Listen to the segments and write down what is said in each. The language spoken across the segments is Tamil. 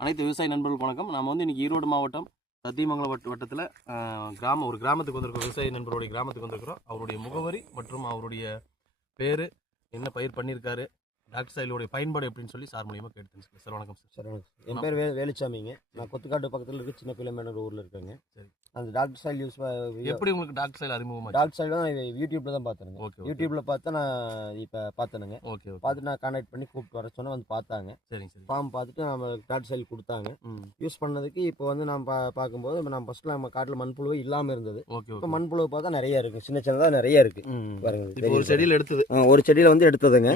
அனைத்து விவசாய நண்பர்கள் வணக்கம். நம்ம வந்து இன்னைக்கு ஈரோடு மாவட்டம் சத்தியமங்கலம் வட்ட வட்டத்தில் கிராமம் ஒரு கிராமத்துக்கு வந்திருக்கோம் விவசாய நண்பருடைய கிராமத்துக்கு வந்திருக்கிறோம். அவருடைய முகவரி மற்றும் அவருடைய பேர் என்ன பயிர் பண்ணியிருக்காரு டாக்டர் சாயிலுடைய பயன்பாடு எப்படின்னு சொல்லி சார் மூலியமாக கேட்டு தெரிஞ்சுக்கலாம். சார் வணக்கம் சார். சரி வணக்கம். என் பேர் வே வேலுச்சாமிங்க. நான் கொத்துக்காட்டு பக்கத்தில் இருக்க சின்ன பிள்ளைமேனூர் ஊரில் இருக்கேங்க. சரி. அந்த டாக்டர் சைல் யூஸ் எப்படி உங்களுக்கு டாக்டர் சாயில் அறிமுகமாச்சு? டாக்டர் சைல் தான் யூடியூப்ல தான் பார்த்தேனுங்க ஓகே யூடியூப்ல பார்த்து நான் இப்போ பார்த்தேனுங்க ஓகே பார்த்துட்டு நான் கான்டாக்ட் பண்ணி கூப்பிட்டு வர சொன்ன வந்து பார்த்தாங்க சரிங்க சரி ஃபார்ம் பார்த்துட்டு நம்ம டாக்டர் சைல் கொடுத்தாங்க. யூஸ் பண்ணதுக்கு இப்போ வந்து நம்ம பா பார்க்கும்போது நம்ம ஃபர்ஸ்ட்ல நம்ம காட்டில் மண்புழுவே இல்லாமல் இருந்தது. ஓகே இப்போ மண்புழுவை பார்த்தா நிறைய இருக்கு. சின்ன சின்னதாக நிறைய இருக்கு. ம் பாருங்க ஒரு செடியில் எடுத்தது. ஒரு செடியில் வந்து எடுத்ததுங்க.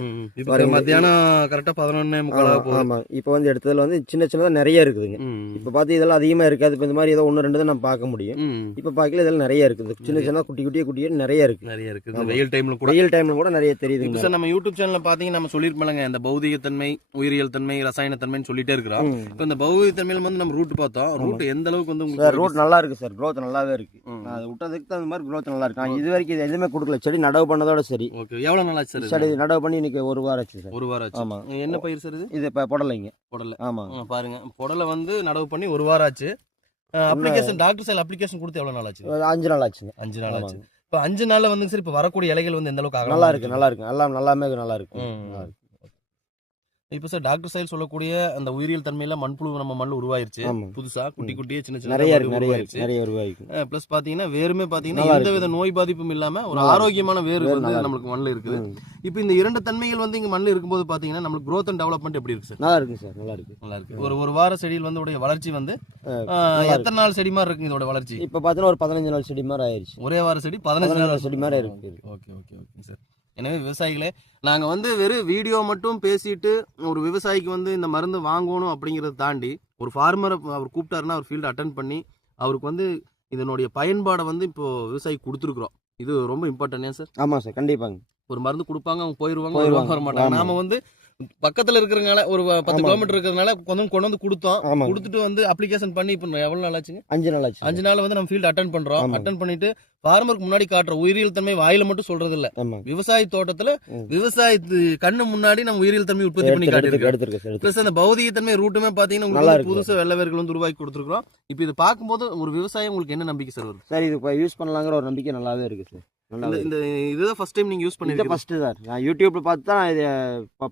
மத்தியானம் கரெக்டாக பதினொன்னே முக்கால் போகுது. ஆமாம் இப்போ வந்து எடுத்ததுல வந்து சின்ன சின்னதாக நிறைய இருக்குதுங்க. இப்போ பார்த்து இதெல்லாம் அதிகமாக இருக்காது. இப்போ இந்த மாதிரி ஏதோ ஒன்று ரெண்டு தான் நம்ம பார்க்க முடியும். இப்போ பார்க்கல இதெல்லாம் நிறைய இருக்குது. சின்ன சின்ன குட்டி குட்டியே குட்டியே நிறைய இருக்கு. நிறைய இருக்குது. வெயில் டைமில் கூட வெயில் டைம்ல கூட நிறைய தெரியுதுங்க. சார் நம்ம யூடியூப் சேனல்ல பாத்தீங்கன்னா நம்ம சொல்லிருப்போம்லங்க இந்த பௌதிகத்தன்மை உயிரியல் தன்மை ரசாயன தன்மைன்னு சொல்லிட்டே இருக்கிறோம். இப்போ இந்த பௌதிக தன்மையில வந்து நம்ம ரூட் பார்த்தோம். ரூட் எந்த அளவுக்கு வந்து சார் உங்களுக்கு ரூட் நல்லா இருக்கு சார். growth நல்லாவே இருக்கு. நான் அதை விட்டதுக்கு தகுந்த மாதிரி growth நல்லா இருக்கு. நான் இது வரைக்கும் இது எதுவுமே கொடுக்கல. செடி நடவு பண்ணதோட சரி. ஓகே. எவ்வளவு நாள் ஆச்சு சார்? செடி நடவு பண்ணி இன்னைக்கு ஒரு வாரம் ஆச்சு சார். ஒரு வாரம் ஆச்சு. ஆமா. என்ன பயிர் சார் இது? இது இப்போ புடலைங்க. புடலை. ஆமா. ஆ, பாருங்க. புடலை வந்து நடவு பண்ணி ஒரு வாரம் ஆச்சு. அப்ளிகேஷன் டாக்டர் சைல் அப்ளிகேஷன் கொடுத்து எவ்வளவு நாள் ஆச்சு? ஒரு அஞ்சு நாள் ஆச்சுங்க. அஞ்சு நாள் ஆச்சு. ஆமாங்க. இப்போ அஞ்சு நாள்ல வந்து சார் இப்போ வரக்கூடிய இலைகள் வந்து எந்த அளவுக்கு அகலமா நல்லா இருக்கு நல்லா இருக்கு. எல்லாம் நல்லாமே நல்லா இருக்கு. ம். நல்லா இருக்கு. இப்போ சார் டாக்டர் சைல் சொல்லக்கூடிய அந்த உயிரியல் தன்மையில மண்புழு நம்ம மண்ணில் உருவாயிருச்சு. புதுசா குட்டி. குட்டியே சின்ன சின்ன நிறைய நிறைய உருவாயிருக்கு. ப்ளஸ் பாத்தீங்கன்னா வேருமே பாத்தீங்கன்னா எந்த வித நோய் பாதிப்பும் இல்லாம ஒரு. ஆரோக்கியமான வேர் வந்து நம்மளுக்கு மண்ணில் இருக்குது. இப்போ இந்த இரண்டு தன்மைகள் வந்து இங்க மண்ணில் இருக்கும்போது பாத்தீங்கன்னா நம்மளுக்கு growth அண்ட் டெவலப்மெண்ட் எப்படி இருக்கு சார்? நல்லா இருக்கு சார் நல்லா இருக்கு. நல்லா இருக்கு. ஒரு ஒரு வார செடியில் வந்து உடைய வளர்ச்சி வந்து எத்தனை நாள் செடி மாதிரி இருக்கு இதோட வளர்ச்சி? இப்போ பார்த்தீங்கன்னா ஒரு பதினஞ்சு நாள் செடி மாதிரி ஆயிருச்சு. ஒரே வார செடி பதினஞ்சு நாள் செடி மாதிரி இருக்கு. Okay okay okay sir. எனவே விவசாயிகளே நாங்க வந்து வெறும் வீடியோ மட்டும் பேசிட்டு ஒரு விவசாயிக்கு வந்து இந்த மருந்து வாங்கணும் அப்படிங்கறத தாண்டி ஒரு ஃபார்மரை அவர் கூப்பிட்டாருன்னா அவர் ஃபீல்டு அட்டன் பண்ணி அவருக்கு வந்து இதனுடைய பயன்பாடை வந்து இப்போ விவசாயிக்கு கொடுத்துருக்குறோம் இது ரொம்ப இம்பார்ட்டன்ட் ஏன் சார் ஆமா சார் கண்டிப்பாங்க ஒரு மருந்து கொடுப்பாங்க அவங்க. வருவாங்க, வர மாட்டாங்க. நாம வந்து பக்கத்துல இருக்கிறனால ஒரு பத்து. கிலோமீட்டர் இருக்கிறதுனால கொஞ்சம் கொண்டு வந்து கொடுத்தோம். கொடுத்துட்டு வந்து அப்ளிகேஷன் பண்ணி இப்போ எவ்வளவு நாள் ஆச்சுங்க அஞ்சு நாள் ஆச்சு அஞ்சு நாள் வந்து நம்ம ஃபீல்டு அட்டன் பண்றோம். அட்டன் பண்ணிட்டு ஃபார்மருக்கு முன்னாடி காட்டுற உயிரியல் தன்மை வாயில மட்டும் சொல்றது இல்ல விவசாய தோட்டத்துல. விவசாயத்து கண்ணு முன்னாடி நம்ம உயிரியல் தன்மை உற்பத்தி பண்ணி எடுத்து பிளஸ் அந்த பௌதிக தன்மை ரூட்டுமே பாத்தீங்கன்னா. புதுசா வெள்ளவேர்கள் வந்து உருவாக்கி கொடுத்துருக்கோம் இப்போ இது பார்க்கும்போது ஒரு விவசாயம் உங்களுக்கு என்ன நம்பிக்கை சார் சார் இது யூஸ் பண்ணலாங்கிற ஒரு நம்பிக்கை நல்லாவே இருக்கு சார். இந்த நல்லாவே இந்த இதுதான் ஃபர்ஸ்ட் டைம் நீங்க யூஸ் இது பண்ணிருக்கீங்க. ஃபர்ஸ்ட் சார் நான் யூடியூப்ல பார்த்து தான் இதை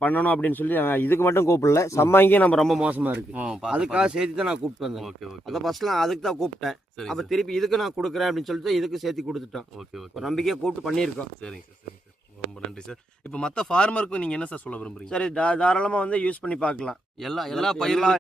பண்ணணும் அப்படின்னு சொல்லி இதுக்கு மட்டும் கூப்பிடல. சம்மாங்கியே நம்ம ரொம்ப மோசமா இருக்கு. அதுக்காக சேர்த்து தான் நான் கூப்பிட்டு வந்தேன். அதை ஃபர்ஸ்ட் நான் அதுக்கு தான் கூப்பிட்டேன். அப்ப திருப்பி இதுக்கு நான் கொடுக்குறேன் அப்படின்னு சொல்லிட்டு இதுக்கு சேர்த்து கொடுத்துட்டோம். Okay okay. நம்பிக்கையை கூப்பிட்டு பண்ணியிருக்கோம். சரிங்க சார் சரிங்க சார். ரொம்ப நன்றி சார். இப்போ மத்த ஃபார்மருக்கு நீங்க என்ன சார் சொல்ல விரும்புறீங்க? சரி தா- தாராளமா வந்து யூஸ் பண்ணி பார்க்கலாம். எல்லா எல்லா எல்லா பயிர்களும்